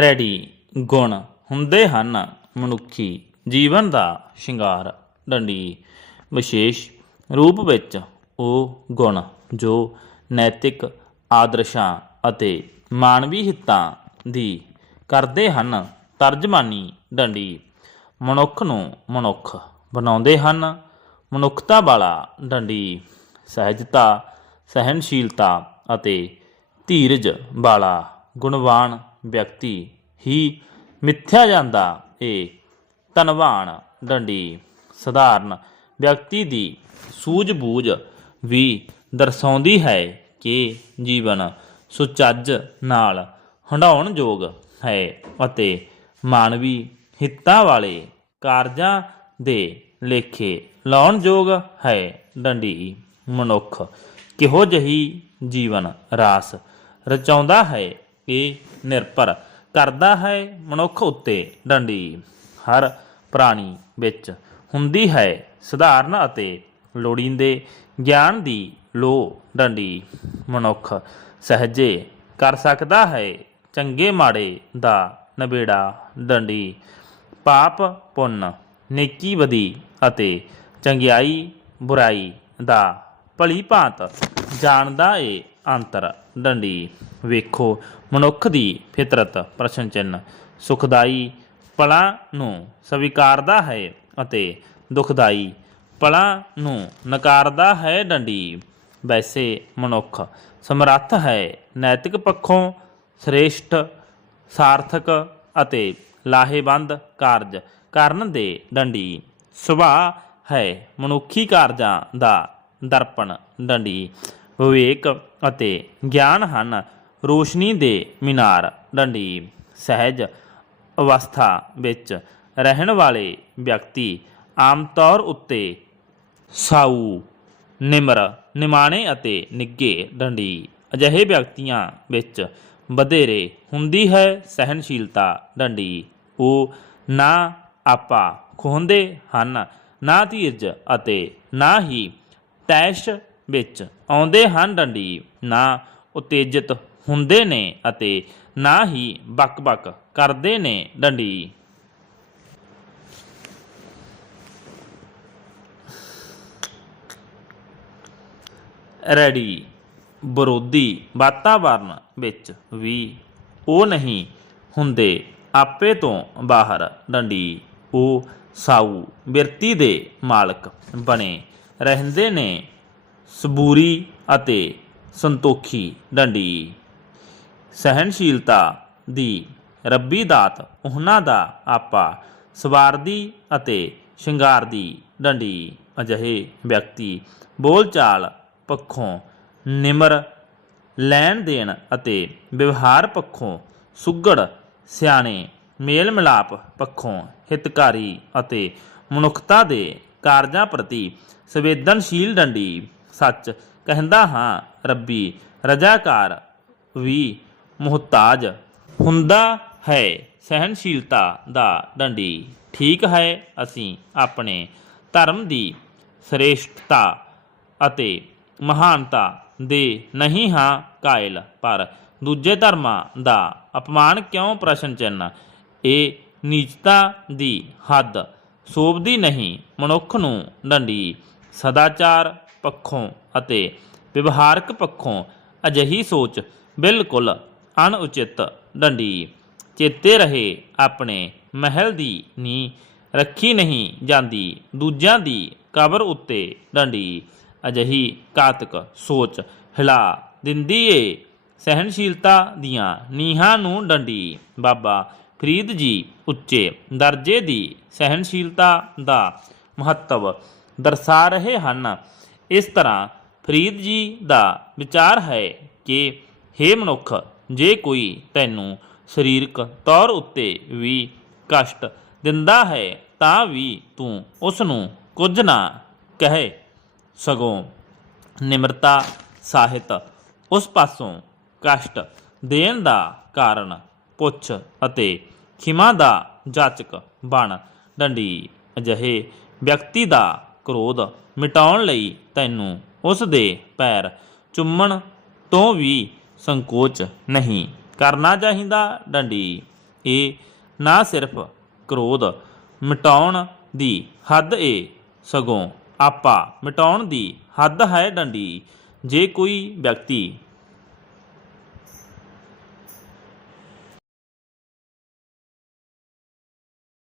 Ready ਗੁਣ ਹੁੰਦੇ ਹਨ ਮਨੁੱਖੀ ਜੀਵਨ ਦਾ ਸ਼ਿੰਗਾਰ, ਡੰਡੀ। ਵਿਸ਼ੇਸ਼ ਰੂਪ ਵਿੱਚ ਉਹ ਗੁਣ ਜੋ ਨੈਤਿਕ ਆਦਰਸ਼ਾਂ ਅਤੇ ਮਾਨਵੀ ਹਿੱਤਾਂ ਦੀ ਕਰਦੇ ਹਨ, ਤਰਜਮਾਨੀ ਡੰਡੀ। ਮਨੁੱਖ ਨੂੰ ਮਨੁੱਖ ਬਣਾਉਂਦੇ ਹਨ, ਮਨੁੱਖਤਾ ਵਾਲਾ ਡੰਡੀ। ਸਹਿਜਤਾ ਸਹਿਨਸ਼ੀਲਤਾ ਅਤੇ ਧੀਰਜ ਵਾਲਾ ਗੁਣਵਾਨ ਵਿਅਕਤੀ ਹੀ ਮਿੱਥਿਆ ਜਾਂਦਾ। ਏ ਧਨਵਾਨ ਡੰਡੀ ਸਧਾਰਨ ਵਿਅਕਤੀ ਦੀ ਸੂਝ-ਬੂਝ ਵੀ ਦਰਸਾਉਂਦੀ ਹੈ ਕਿ ਜੀਵਨ ਸੁਚੱਜ ਨਾਲ ਹੰਡਾਉਣ ਯੋਗ ਹੈ ਅਤੇ ਮਾਨਵੀ ਹਿੱਤਾਂ ਵਾਲੇ ਕਾਰਜਾਂ ਦੇ ਲੇਖੇ ਲਾਉਣ ਯੋਗ ਹੈ। ਡੰਡੀ ਮਨੁੱਖ ਕਿਹੋ ਜਹੀ ਜੀਵਨ ਰਾਸ ਰਚਾਉਂਦਾ ਹੈ? ਇਹ ਨਿਰਭਰ ਕਰਦਾ ਹੈ ਮਨੁੱਖ ਉੱਤੇ ਡੰਡੀ? ਹਰ ਪ੍ਰਾਣੀ ਵਿੱਚ ਹੁੰਦੀ ਹੈ ਸਧਾਰਨ ਅਤੇ ਲੋੜੀਂਦੇ ਗਿਆਨ ਦੀ ਲੋ ਡੰਡੀ। ਮਨੁੱਖ ਸਹਜੇ ਕਰ ਸਕਦਾ ਹੈ ਚੰਗੇ ਮਾੜੇ ਦਾ ਨਬੇੜਾ। ਡੰਡੀ ਪਾਪ, ਪੁੰਨ, ਨੇਕੀ ਬਦੀ ਅਤੇ ਚੰਗਿਆਈ, ਬੁਰਾਈ ਦਾ ਭਲੀ ਭਾਂਤ ਜਾਣਦਾ ਏ। ਅੰਤਰ, ਡੰਡੀ, ਵੇਖੋ, ਮਨੁੱਖ ਦੀ ਫਿਤਰਤ, ਪ੍ਰਸ਼ਨ ਚਿੰਨ ਸੁਖਦਾਈ ਪਲਾਂ ਨੂੰ ਸਵੀਕਾਰਦਾ ਹੈ ਅਤੇ ਦੁਖਦਾਈ ਪਲਾਂ ਨੂੰ ਨਕਾਰਦਾ ਹੈ ਡੰਡੀ। ਵੈਸੇ ਮਨੁੱਖ ਸਮਰੱਥ ਹੈ, ਨੈਤਿਕ ਪੱਖੋਂ ਸ੍ਰੇਸ਼ਟ, ਸਾਰਥਕ ਅਤੇ ਲਾਹੇਵੰਦ ਕਾਰਜ ਕਰਨ ਦੇ ਡੰਡੀ। ਸੁਭਾਅ ਹੈ ਮਨੁੱਖੀ ਕਾਰਜਾਂ ਦਾ ਦਰਪਣ, ਡੰਡੀ। ਵਿਵੇਕ ਅਤੇ ਗਿਆਨ ਹਨ। ਰੋਸ਼ਨੀ ਦੇ ਮੀਨਾਰ ਡੰਡੀ ਸਹਿਜ ਅਵਸਥਾ ਵਿੱਚ ਰਹਿਣ ਵਾਲੇ ਵਿਅਕਤੀ ਆਮ ਤੌਰ ਉੱਤੇ ਸਾਊ, ਨਿਮਰ, ਨਿਮਾਣੇ ਅਤੇ ਨਿੱਗੇ ਡੰਡੀ ਅਜਿਹੇ ਵਿਅਕਤੀਆਂ ਵਿੱਚ ਵਧੇਰੇ ਹੁੰਦੀ ਹੈ। ਸਹਿਨਸ਼ੀਲਤਾ ਡੰਡੀ ਉਹ ਨਾ ਆਪਾ ਖੋਹੰਦੇ ਹਨ, ਨਾ ਧੀਰਜ ਅਤੇ ਨਾ ਹੀ ਤੈਸ਼ ਵਿੱਚ ਆਉਂਦੇ ਹਨ ਡੰਡੀ ਨਾ ਉਤੇਜਿਤ ਹੁੰਦੇ ਨੇ ਅਤੇ ਨਾ ਹੀ ਬਕ-ਬਕ ਕਰਦੇ ਨੇ ਡੰਡੀ ਰੈਡੀ, ਵਿਰੋਧੀ ਵਾਤਾਵਰਨ ਵਿੱਚ ਵੀ ਉਹ ਨਹੀਂ ਹੁੰਦੇ ਆਪੇ ਤੋਂ ਬਾਹਰ ਡੰਡੀ ਉਹ ਸਾਊ ਬਿਰਤੀ ਦੇ ਮਾਲਕ ਬਣੇ ਰਹਿੰਦੇ ਨੇ ਸਬੂਰੀ ਅਤੇ ਸੰਤੋਖੀ ਡੰਡੀ। ਸਹਿਨਸ਼ੀਲਤਾ ਦੀ ਰੱਬੀ ਦਾਤ ਉਹਨਾਂ ਦਾ ਆਪਾ ਸਵਾਰਦੀ ਅਤੇ ਸ਼ਿੰਗਾਰ ਦੀ ਡੰਡੀ। ਅਜਿਹੇ ਵਿਅਕਤੀ ਬੋਲਚਾਲ ਪੱਖੋਂ ਨਿਮਰ, ਲੈਣ ਦੇਣ ਅਤੇ ਵਿਵਹਾਰ ਪੱਖੋਂ ਸੁੱਗੜ, ਸਿਆਣੇ ਮੇਲ ਮਿਲਾਪ ਪੱਖੋਂ ਹਿਤਕਾਰੀ ਅਤੇ ਮਨੁੱਖਤਾ ਦੇ ਕਾਰਜਾਂ ਪ੍ਰਤੀ ਸੰਵੇਦਨਸ਼ੀਲ ਡੰਡੀ। ਸੱਚ ਕਹਿੰਦਾ ਹਾਂ ਰੱਬੀ, ਰਜਾਕਾਰ ਵੀ ਮੁਹਤਾਜ, ਹੁੰਦਾ ਹੈ ਸਹਿਨਸ਼ੀਲਤਾ ਦਾ ਡੰਡੀ। ਠੀਕ ਹੈ ਅਸੀਂ ਆਪਣੇ ਧਰਮ ਦੀ ਸ੍ਰੇਸ਼ਟਤਾ ਅਤੇ ਮਹਾਨਤਾ ਦੇ ਨਹੀਂ ਹਾਂ ਕਾਇਲ, ਪਰ ਦੂਜੇ ਧਰਮਾਂ ਦਾ ਅਪਮਾਨ ਕਿਉਂ ਪ੍ਰਸ਼ਨ ਚਿੰਨ ਇਹ ਨੀਚਤਾ ਦੀ ਹੱਦ, ਸੋਭਦੀ ਨਹੀਂ ਮਨੁੱਖ ਨੂੰ ਡੰਡੀ। ਸਦਾਚਾਰ ਪੱਖੋਂ ਅਤੇ ਵਿਵਹਾਰਕ ਪੱਖੋਂ ਅਜਿਹੀ ਸੋਚ ਬਿਲਕੁਲ ਅਣਉਚਿਤ ਡੰਡੀ। ਚੇਤੇ ਰਹੇ ਆਪਣੇ ਮਹਿਲ ਦੀ ਨੀ ਰੱਖੀ ਨਹੀਂ ਜਾਂਦੀ ਦੂਜਿਆਂ ਦੀ ਕਬਰ ਉੱਤੇ ਡੰਡੀ। ਅਜਿਹੀ ਕਾਤਕ ਸੋਚ ਹਿਲਾ ਦਿੰਦੀ ਏ। ਸਹਿਨਸ਼ੀਲਤਾ ਦੀਆਂ ਨੀਹਾਂ ਨੂੰ ਡੰਡੀ ਬਾਬਾ ਫਰੀਦ ਜੀ ਉੱਚੇ ਦਰਜੇ ਦੀ ਸਹਿਨਸ਼ੀਲਤਾ ਦਾ ਮਹੱਤਵ ਦਰਸਾ ਰਹੇ ਹਨ। ਇਸ ਤਰ੍ਹਾਂ ਫਰੀਦ ਜੀ ਦਾ ਵਿਚਾਰ ਹੈ ਕਿ हे ਮਨੁੱਖ, ਜੇ ਕੋਈ ਤੈਨੂੰ ਸਰੀਰਕ ਤੌਰ ਉੱਤੇ ਵੀ ਕਸ਼ਟ ਦਿੰਦਾ ਹੈ, ਤਾਂ ਵੀ ਤੂੰ ਉਸ ਨੂੰ ਕੁਝ ਨਾ ਕਹੇ। ਸਗੋਂ ਨਿਮਰਤਾ ਸਾਹਿਤ ਉਸ ਪਾਸੋਂ ਕਸ਼ਟ ਦੇਣ ਦਾ ਕਾਰਨ ਪੁੱਛ ਅਤੇ ਖਿਮਾ ਦਾ ਜਾਚਕ ਬਣ। ਡੰਡੀ ਅਜਿਹੇ ਵਿਅਕਤੀ ਦਾ ਕ੍ਰੋਧ ਮਿਟਾਉਣ ਲਈ ਤੈਨੂੰ ਉਸ ਦੇ ਪੈਰ ਚੁੰਮਣ ਤੋਂ ਵੀ ਸੰਕੋਚ ਨਹੀਂ। ਕਰਨਾ ਚਾਹੀਦਾ ਡੰਡੀ। ਇਹ ਨਾ ਸਿਰਫ ਕ੍ਰੋਧ ਮਿਟਾਉਣ ਦੀ ਹੱਦ ਏ, ਸਗੋਂ ਆਪਾ ਮਿਟਾਉਣ ਦੀ ਹੱਦ ਹੈ ਡੰਡੀ। ਜੇ ਕੋਈ ਵਿਅਕਤੀ